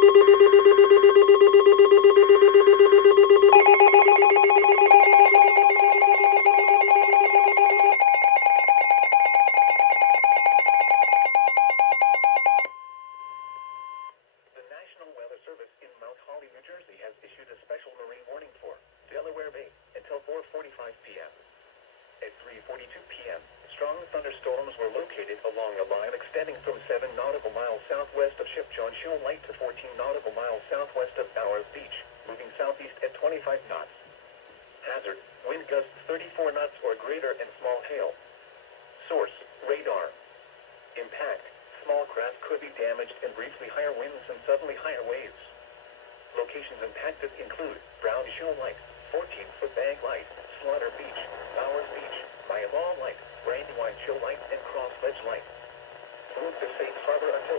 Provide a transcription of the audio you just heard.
National Weather Service in Mount Holly, New Jersey has issued a special marine warning for Delaware Bay until 4:45 p.m. At 3:42 p.m., strong thunderstorms were located along a line extending from 7 nautical miles southwest of Ship John Shoal Light to 14 nautical miles southwest of Bowers Beach, moving southeast at 25 knots. Hazard, wind gusts 34 knots or greater and small hail. Source, radar. Impact, small craft could be damaged and briefly higher winds and suddenly higher waves. Locations impacted include Brown Shoal Light, 14-foot Bag Light, Slaughter Beach, Bowers Beach, Mile Light, Brandywine Shoal Light, and Cross Ledge Light. Move to safe harbor until